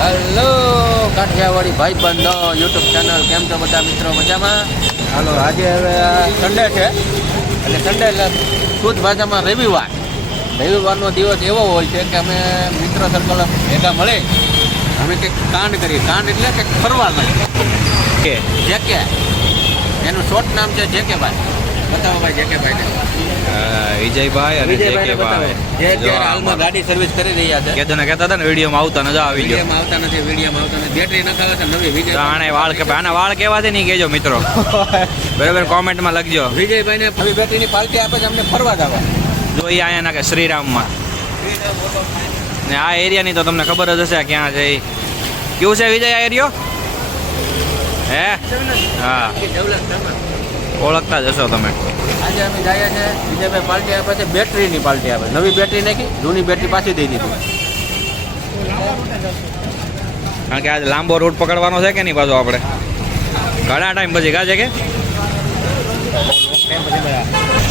Hello Kathiawadi ભાઈ બંધો YouTube channel, કેમ છો બધા મિત્રો? મજામાં? હાલો, આજે હવે સન્ડે છે એટલે સન્ડે એટલે શુદ્ધ ભાષામાં રવિવારનો દિવસ એવો હોય છે કે અમે મિત્ર સર્કલ ભેગા મળે, અમે કંઈક કાંડ કરીએ. કાંડ એટલે કંઈક ફરવા મળીએ કે જેકે, એનું શોર્ટ નામ છે જેકેભાઈ. બતાવો ભાઈ જેકેભાઈને. વિજયભાઈ અને જેકેભાઈ જે અત્યારે હાલમાં ગાડી સર્વિસ કરી રહ્યા છે. કહેતા હતા ને વિડીયોમાં આવતા નથી, આવી ગયો. વિડીયોમાં આવતા નથી. બેટરી નખાવે છે નવી. વિજય આને વાળ કે આના વાળ કેવા છે નહીં કહેજો મિત્રો, બરાબર કોમેન્ટમાં લખજો. વિજયભાઈને નવી બેટરીની પાર્ટી આપે છે અમને ફરવા જવા. જોઈએ અહીંયા નાખે શ્રીરામમાં ને આ એરિયાની તો તમને ખબર જ હશે ક્યાં છે. કેવું છે વિજય આ એરિયો? હે હા, ઓળખતા જ હશો તમે. આજે અમે જઈએ છીએ, વિજયભાઈ પાર્ટી આપે છે, બેટરીની પાર્ટી આપે. નવી બેટરી નાખી, જૂની બેટરી પાછી દઈ દીધી. કારણ કે આજે લાંબો રૂટ પકડવાનો છે કે નહીં પાછો આપણે ઘણા ટાઈમ પછી કાજે કે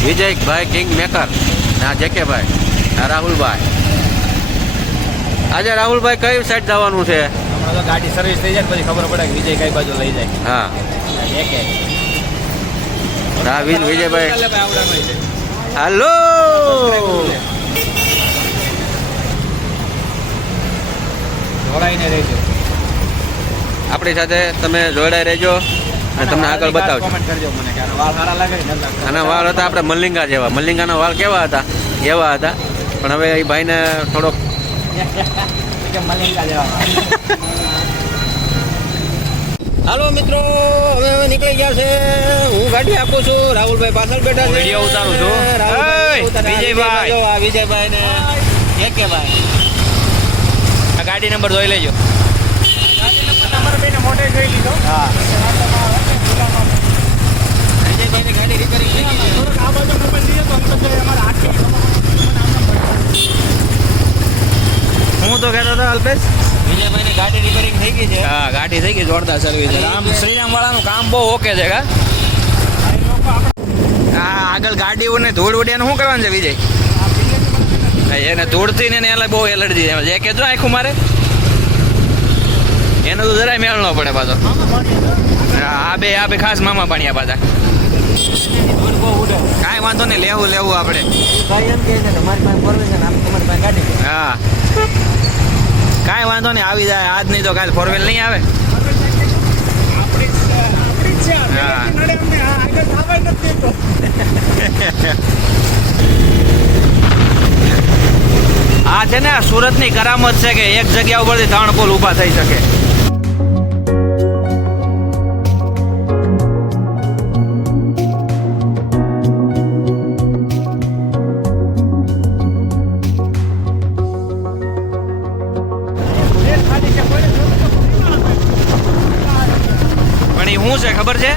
વિજયભાઈ કિંગ મેકર ના જેકેભાઈ ના રાહુલભાઈ. આજે રાહુલભાઈ કઈ સાઈડ જવાનું છે? ગાડી સર્વિસ થઈ જાય પછી ખબર પડે કે વિજય કઈ બાજુ લઈ જાય. હા, વિજયભાઈ હાલો. જોડાઈને રહેજો, આપણી સાથે તમે જોડાઈ રહેજો અને તમને આગળ બતાવજો. કોમેન્ટ કરજો મને કે આના વાળ સારા લાગે ને. આના વાળ હતા આપણે મલ્લિંગા જેવા. મલ્લિંગાના વાળ કેવા હતા એવા હતા, પણ હવે એ ભાઈને થોડોક મલિંગા જેવા. હાલો મિત્રો, હવે નીકળી ગયા છે. હું ગાડી આપું છું, રાહુલભાઈ પાછળ બેઠા છે. વિડીયો ઉતારું છું. વિજયભાઈ, આ વિજયભાઈ ને જેકેભાઈ. આ ગાડી નંબર જોઈ લેજો. હા, વિજયભાઈની ગાડી રિપેરિંગ થઈ ગઈ છે. હું તો કહેતો હતો અલ્પેશ, વિજયભાઈની ગાડી રિપેરિંગ થઈ ગઈ છે. હા ગાડી થઈ ગઈ, જોરદાર સર્વિસ. શ્રીરામ વાળાનું કામ બહુ ઓકે છે. હા આગળ ગાડીઓને ધૂળ ઉડ્યાનું શું કરવાનું છે વિજય? એને ધૂળથી ને એને બહુ એલર્જી છે. જે કે જો આખું મારે એનો તો જરાય મેળ ન પડે પાછો. આ બે ખાસ મામા પાણ્યા પાછા. કાંઈ વાંધો નહીં, લેવું આપણે. હા કાંઈ વાંધો નહીં, આવી જાય. આજ નહીં તો કાલે ફોરવેલ નહીં આવે. હા આ છે ને સુરતની કરામત છે કે એક જગ્યા ઉપરથી 3 પુલ ઊભા થઈ શકે. પણ એ શું છે ખબર છે?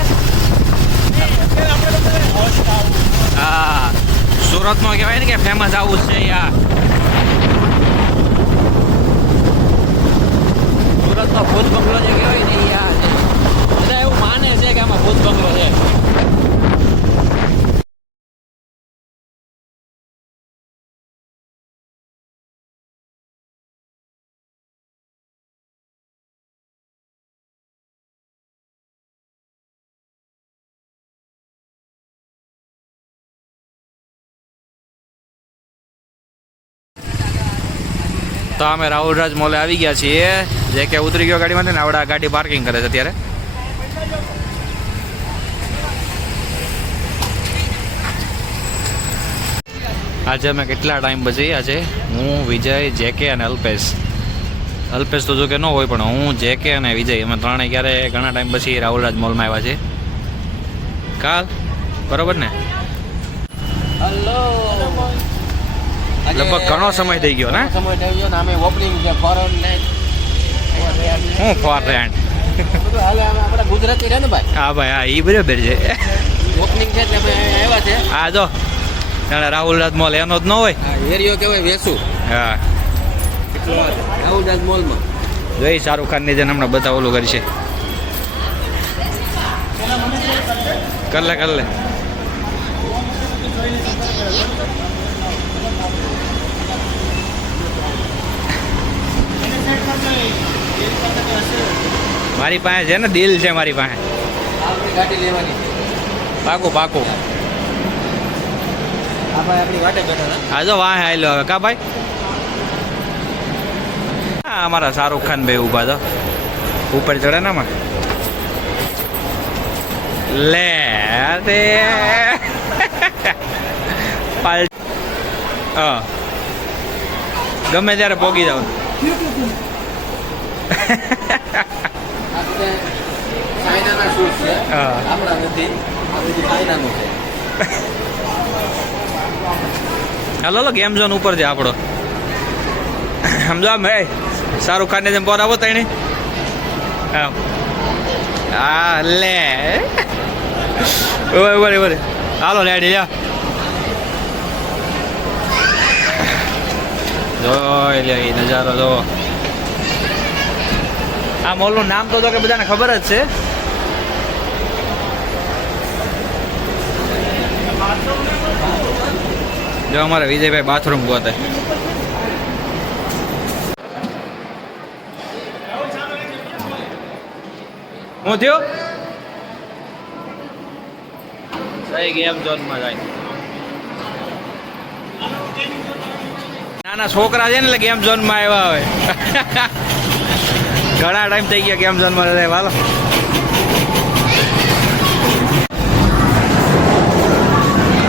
હા, સુરતમાં કહેવાય ને કે ફેમસ હાઉસ છે યાર. સુરતનો ભૂત બંગલો જે કહેવાય ને યાર, બધા એવું માને છે કે આમાં ભૂત બંગલો છે. તો અમે રાહુલરાજ મોલે આવી ગયા છીએ. જે કે ઉતરી ગયો ગાડીમાંથી ને આવડા ગાડી પાર્કિંગ કરે છે અત્યારે. આજે અમે કેટલા ટાઈમ પછી આજે હું, વિજય, જેકે અને અલ્પેશ તો જો કે ન હોય પણ હું, જેકે અને વિજય અમે ત્રણેય ક્યારે ઘણા ટાઈમ પછી રાહુલરાજ મોલમાં આવ્યા છે. કાલ બરોબર ને? હેલો, લગભગ ઘણો સમય થઈ ગયો ને. સમય થઈ ગયો ને અમે ઓપનિંગ છે ફોરેન ને હું ફોરેન હાલે આપણે ગુજરાતી છે ને ભાઈ. હા ભાઈ, હા એ બરાબર છે. ઓપનિંગ છે એટલે અમે આવ્યા છે. હા જો રાહુલરાજ મોલ એનો જ ન હોય. એરિયો કહેવાય વેસુ. હા રાહુલરાજ મોલમાં જોઈ શાહરુખ ખાન ની જેને હમણાં બધા ઓલું કરશે. કર લે મારી પાસે છે ને દિલ છે મારી પાસે. આપણી ગાડી લેવાની છે. પાકું પાકું. આ ભાઈ આપણી વાટે બેઠા હતા. હા જો વાહ આવેલો હવે કા ભાઈ. હા અમારા શાહરુખ ખાન ભાઈ ઊભા તો ઉપર ચડે ને માં લે અરે પાલ હા ગમે ત્યારે પોગી જાવ. આ બધા ચાઇનાના શૂઝ છે. હા. આપણા નથી. આ બધું ચાઇનાનું છે. હાલો લો ગેમ ઝોન ઉપર છે આપણો. સમજો આમ હે શાહરુખ ખાનને જેમ બોર આવો તઈને હા લે ઓય ઓય ઓય હાલો લેડી જા જોઈ લે ઈ નજારો જો. આ મોલનું નામ તો કે બધાને ખબર જ છે. જો અમારા વિજયભાઈ બાથરૂમ ગોતે. હું થયો સહી ગેમ ઝોનમાં જાય. નાના છોકરા છે ને એટલે ગેમ ઝોનમાં આવ્યા હોય. ઘણા ટાઈમ થઈ ગયા ગેમ ઝોનમાં રહેવા. હાલો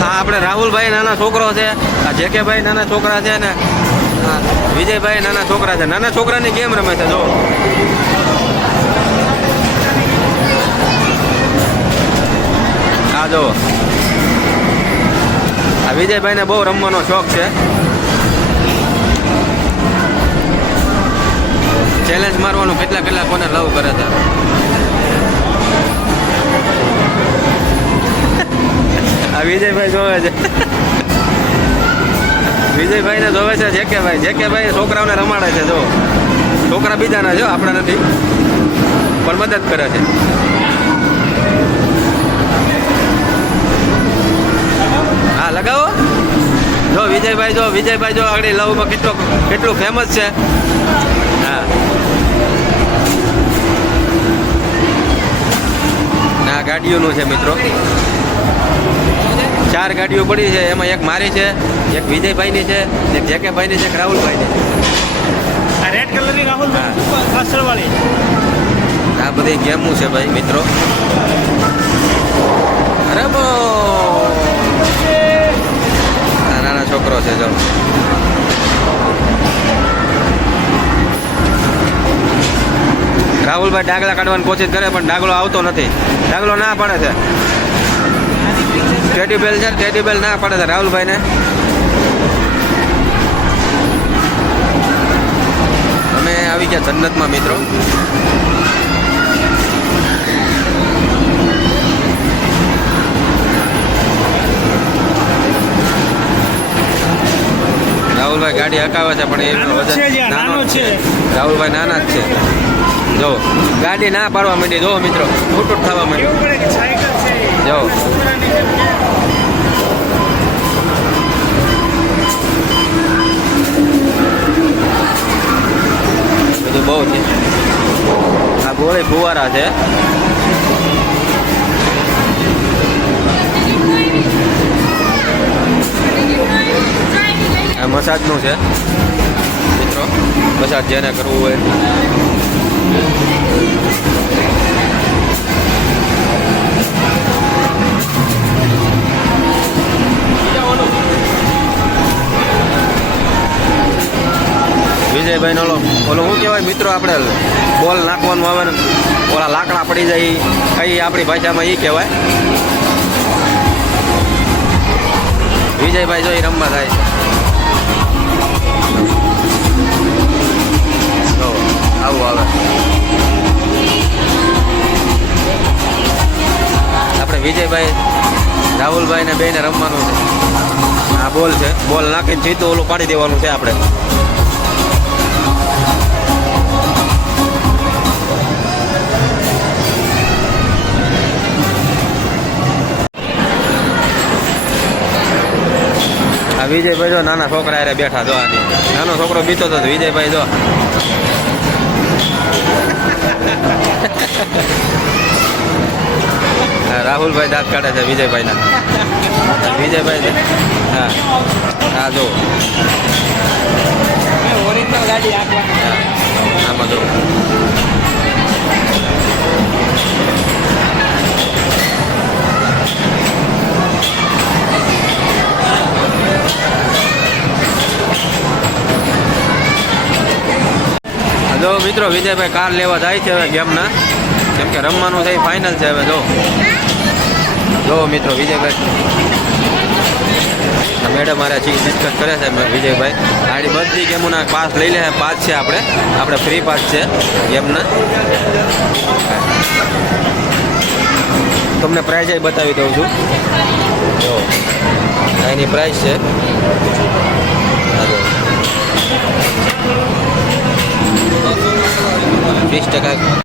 આ આપણે રાહુલભાઈ નાના છોકરો છે. આ જેકેભાઈ નાના છોકરા છે ને આ વિજયભાઈ નાના છોકરા છે. નાના છોકરાની ગેમ રમે છે જો. આ જો આ વિજયભાઈને બહુ રમવાનો શોખ છે. ચેલેન્જ મારવાનું કેટલા કોને લવ કરે છે. આ વિજયભાઈ જોવે છે. વિજયભાઈને જોવે છે જેકેભાઈ છોકરાઓને રમાડે છે જો. છોકરા બીજાના જો આપણા નથી પણ મદદ કરે છે. હા લગાવો જો વિજયભાઈ જો આગળ લવમાં કેટલું ફેમસ છે. હા ના ગાડીઓનું છે મિત્રો. 4 ગાડીઓ પડી છે. એમાં એક મારી છે, એક વિજયભાઈની છે, એક જેકેભાઈની છે, એક રાહુલભાઈની છે. આ રેડ કલરની રાહુલ પાછળવાળી. આ બધી ગેમું છે ભાઈ મિત્રો. અરે બો આ નાના છોકરો છે જો. રાહુલભાઈ ડાગલા કાઢવાની કોશિશ કરે પણ ડાગલો આવતો નથી. ડાગલો ના પડે છે. ટેડીબેલ ના પડે છે રાહુલભાઈને. અમે આવી ગયા જન્નતમાં મિત્રો. રાહુલભાઈ ગાડી હકાવે છે પણ એનો વજન નાનો જ છે. રાહુલભાઈ નાના જ છે જો. ગાડી ના પાડવા માંડી જો મિત્રો. ફૂટૂટ થવા માંડી જો. બધું બહુ છે. આ ગોળી ફુવારા છે. આ મસાજનું છે મિત્રો. મસાજ જેને કરવું હોય. વિજયભાઈ ઓલો શું કહેવાય મિત્રો, આપણે બોલ નાખવાનું આવે ને ઓલા લાકડા પડી જાય એ આપણી ભાષામાં એ કહેવાય. વિજયભાઈ જો એ રમવા થાય છે. જો આવું આવે. આપણે વિજયભાઈ રાહુલભાઈ ને બેને રમવાનું છે. આ બોલ છે. બોલ નાખીને સીધું ઓલું પાડી દેવાનું છે આપણે. આ વિજયભાઈ જો નાના છોકરા હારે બેઠા જો. આની નાનો છોકરો બીતો હતો વિજયભાઈ જો. રાહુલભાઈ દાંત કાઢે છે વિજયભાઈના. વિજયભાઈ હા હા જો ઓરિજિનલ ગાડી આપવાની. હા, આમાં જો જો મિત્રો વિજયભાઈ કાર લેવા જાય છે હવે ગેમના, કેમ કે રમવાનું છે ફાઇનલ છે હવે. જો મિત્રો વિજયભાઈ મેડમ મારા ચીજ ડિસ્કસ કરે છે વિજયભાઈ. આડી બધી ગેમોના પાસ લઈ લે. પાસ છે આપણે ફ્રી પાસ છે ગેમના. તમને પ્રાઇઝ બતાવી દઉં છું. જો એની પ્રાઇઝ છે 20%